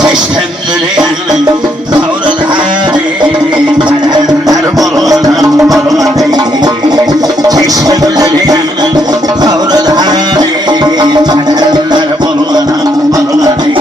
Teştemlülüyen kavrular kaderler bolunam bolunay. Teştemlülüyen kavrular kaderler bolunam bolunay.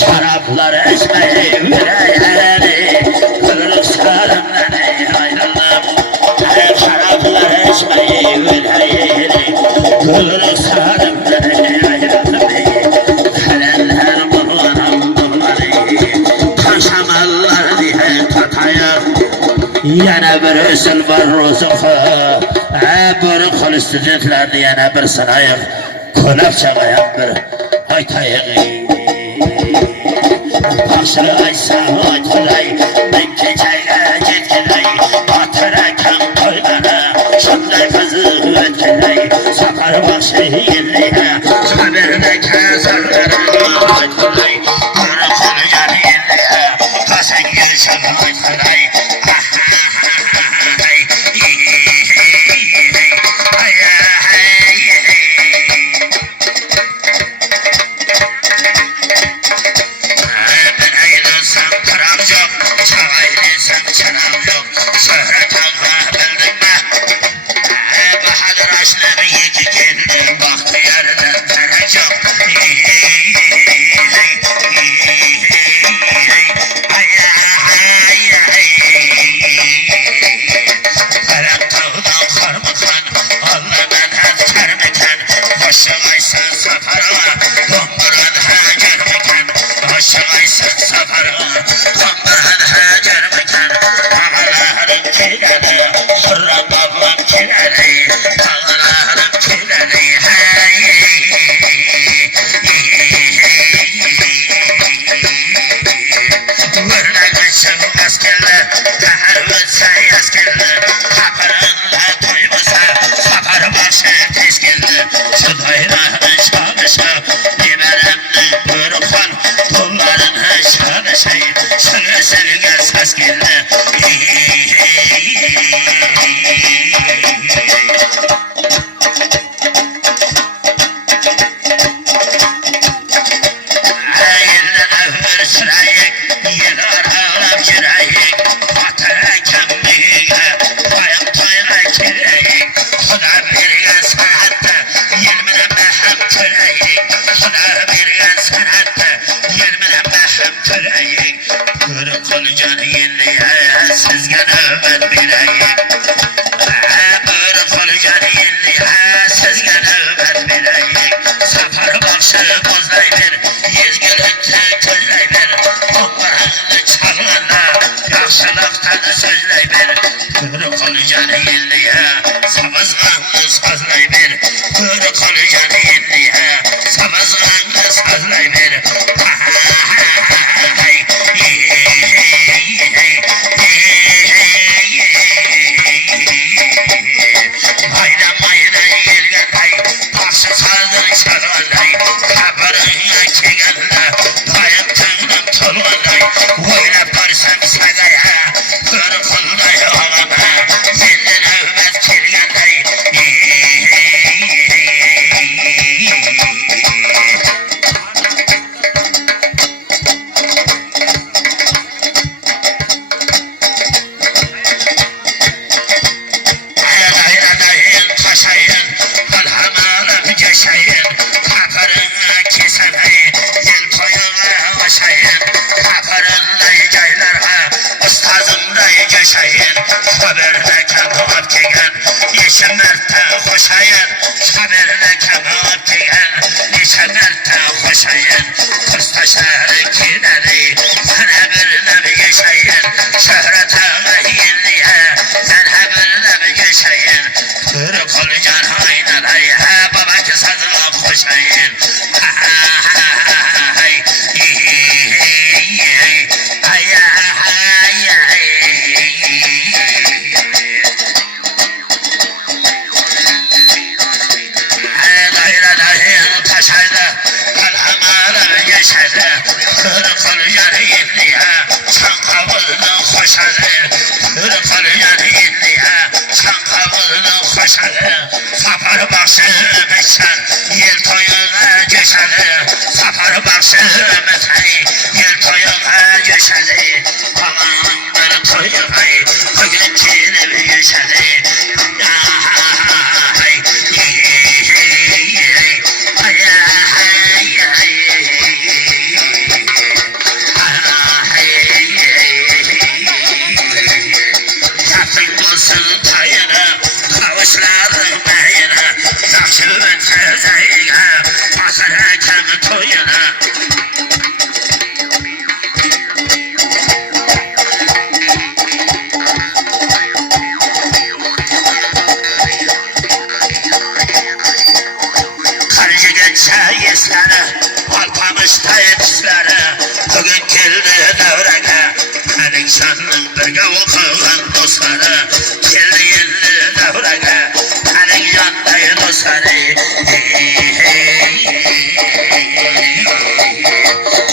Şaraplar içmeyi yüreğini kırılık sarımdan ayrılıp. Şaraplar içmeyi yüreğini kırılık sarımdan ayrılıp. Kalenler bulunam bulunayım taşamallar diye tataya. Yana bir usul var ruzuku bir kul studentlarni yana bir sınayık kulak çağayan bir haytayığı. Başını aysa oturay, ben keçeye gitkinay, atırakan koymana, şunday kızı ötkinay, sapar başı yerliye, kamerine kezarlarına oturay, kuru konu yan yerliye, kasen gelsen oturay. kebap degen, neçe mərtə xoşayın, Şamirlə kebap degen, neçə mərtə xoşayın, Kusta şəhəri kinəri, mənə birlə bir geçəyin, şöhrətə və yilliyə, mənə birlə bir geçəyin, Kırık olcan haynəray, hə baba ki sazına xoşayın, Sapar başım sen, yel toyuna geçedi, Sapar başım sen, yel toyuna geçedi, Kalanları toyuna, bugün kilimi geçedi. Bugün geldi devrene, Alexander'ın birge okuyan dostları, geldi devrene, Alexander'ın dostları.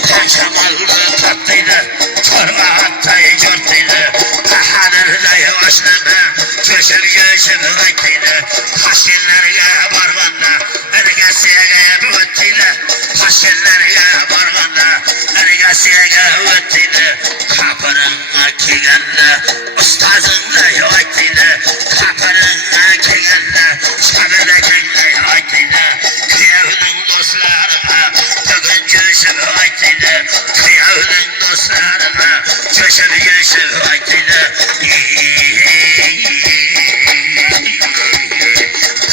Kanşamallı tatlıydı, çorba hattayı cortlıydı, Kahanırda yavaşlığına, köşür köşür vaktiydi, Haşinlerge barganda, Ergesiye büvüttiydi, Haşinlerge barganda, Ergesiye büvüttiydi, Kapırına kigenle, Ustazınla yavaktiydi, Kapırına kigenle, Şabirekenle yavaktiydi, Kıyavının dostlarına, Bugün köşür vaktiydi, Kıyavının dostlarına, Köşür köşür vaktiydi,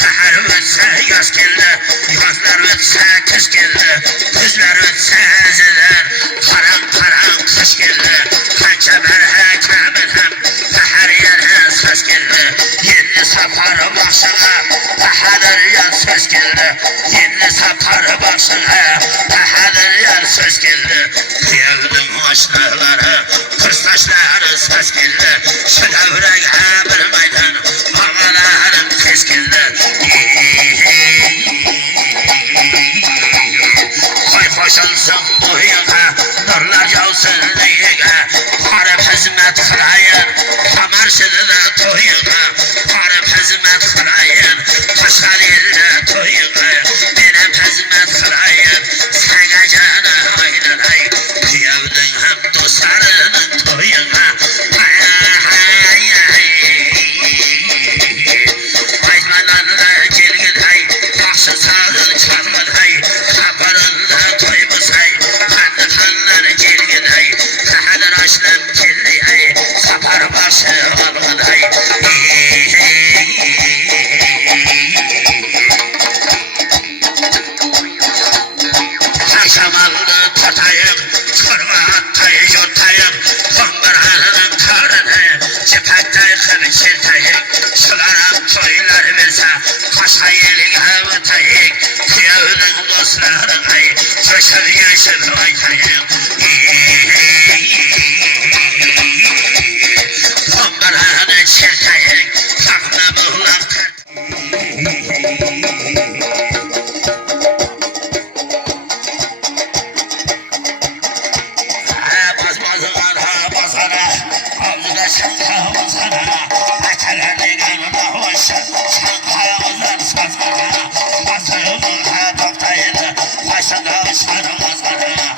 Bahar ötse yaz geldi, yazlar ötse kış geldi, kızlar ötse ezeler, karan karan kış geldi, Kançeber he kamil hem, bahar yerhe söz geldi, Yeni sapar başına, bahadır yan söz geldi, Yeni sapar başına, bahadır yan söz geldi, Kıyavdın aşnaları, kırsaçları söz geldi, Şınavrek bir meydan, ağaların tez geldi, Koy koşulsun bu yıka, nurlar yavsın yıka, Harip hizmet kılayın, Kamarşıda toyuna, Harip hizmet kılayın, Başka dilde toyuna, Benim hizmet kılayın, Sana canı ayrılay, Kıyavdın hem dostlarının toyuna, Aymananla gelgin hay, Bakşı sağır çalgın hay, Kaparında toymuz hay, Kanlı kanlar gelgin hay, Kahadır açlım kelli hay, Sapar başı algın hay, Şamallı tatayım, çorba attayı yotayım, Kumbırhanın karını, Cipakta kırçırtayım, Şıgaram toylar verse, Kaşayılık avutayım, Kıyavının dostlarına, Köşür köşür oytayım, Kumbırhanı çırtayım, Taklı buğlak Başına sarı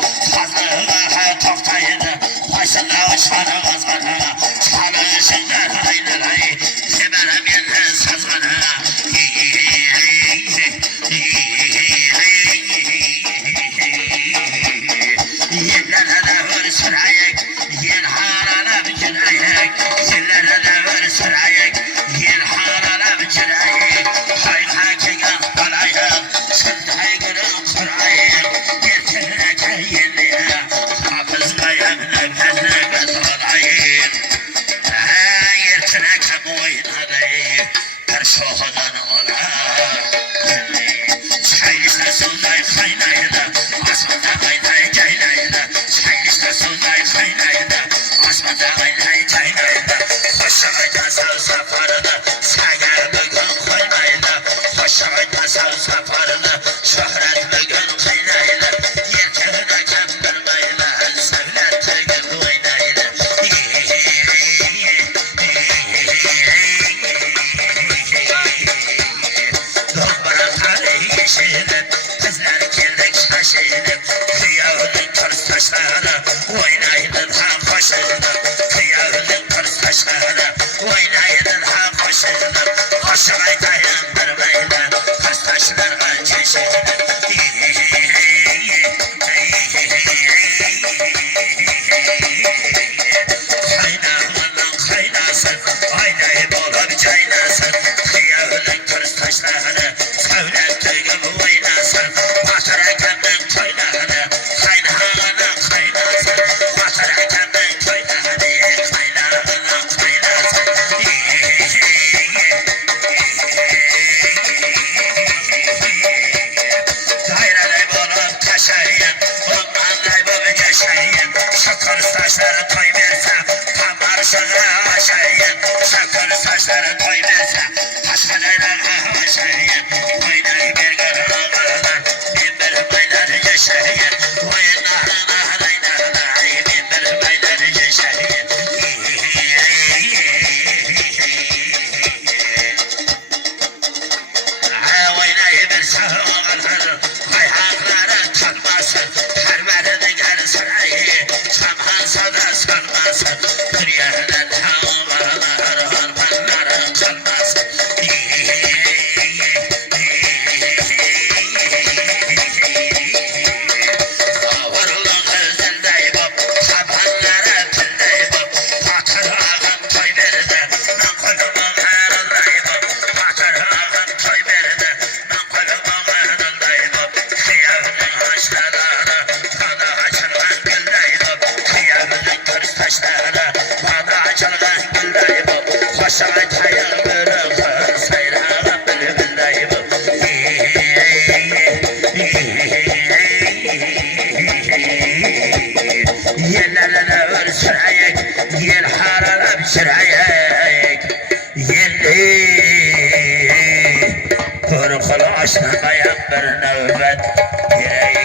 Başa dayanırmayla Kastaşlarına çeşitli Kaynağından kaynasın Aynayı bolup caynasın Kıyavının kırız taşlarını Söylentü gibi oynasın Batır ekemden toynağını Kaynağından kaynasın Batır ekemden toynağını Kaynağından kaynasın Daireley bolup taşayın Ondan bolup yaşayın Şükür saçları toy verse Tam arşına aşayın Şükür saçları toy verse Taşlarına aşayın Oynayı bir gün ağırlar Bin bir baylar yaşayın Oyunlarına daynağına Bin bir baylar yaşayın Oynayı bir sağırlar Ayakları tanmasın Termerini gel sarayı Çamhansa da sarmasın Bir yerden havalar Harmanları kalmasın Vurulun özündeyim Tabanları tündeyim Batır ağam toy verdi Ben kolumun ağrındayım Batır ağam toy verdi Ben kolumun ağrındayım Kıyavının haşlarını Bana açılan güldeyim Kıyavının kırız taşlarını Bana açılan güldeyim Koşan çayır bırıkır Sayrağım bülbüldeyim Yerlerine örsüreyek Yer haralam süreyek Yerli Korkulu aşkamayan bir nöbet Yere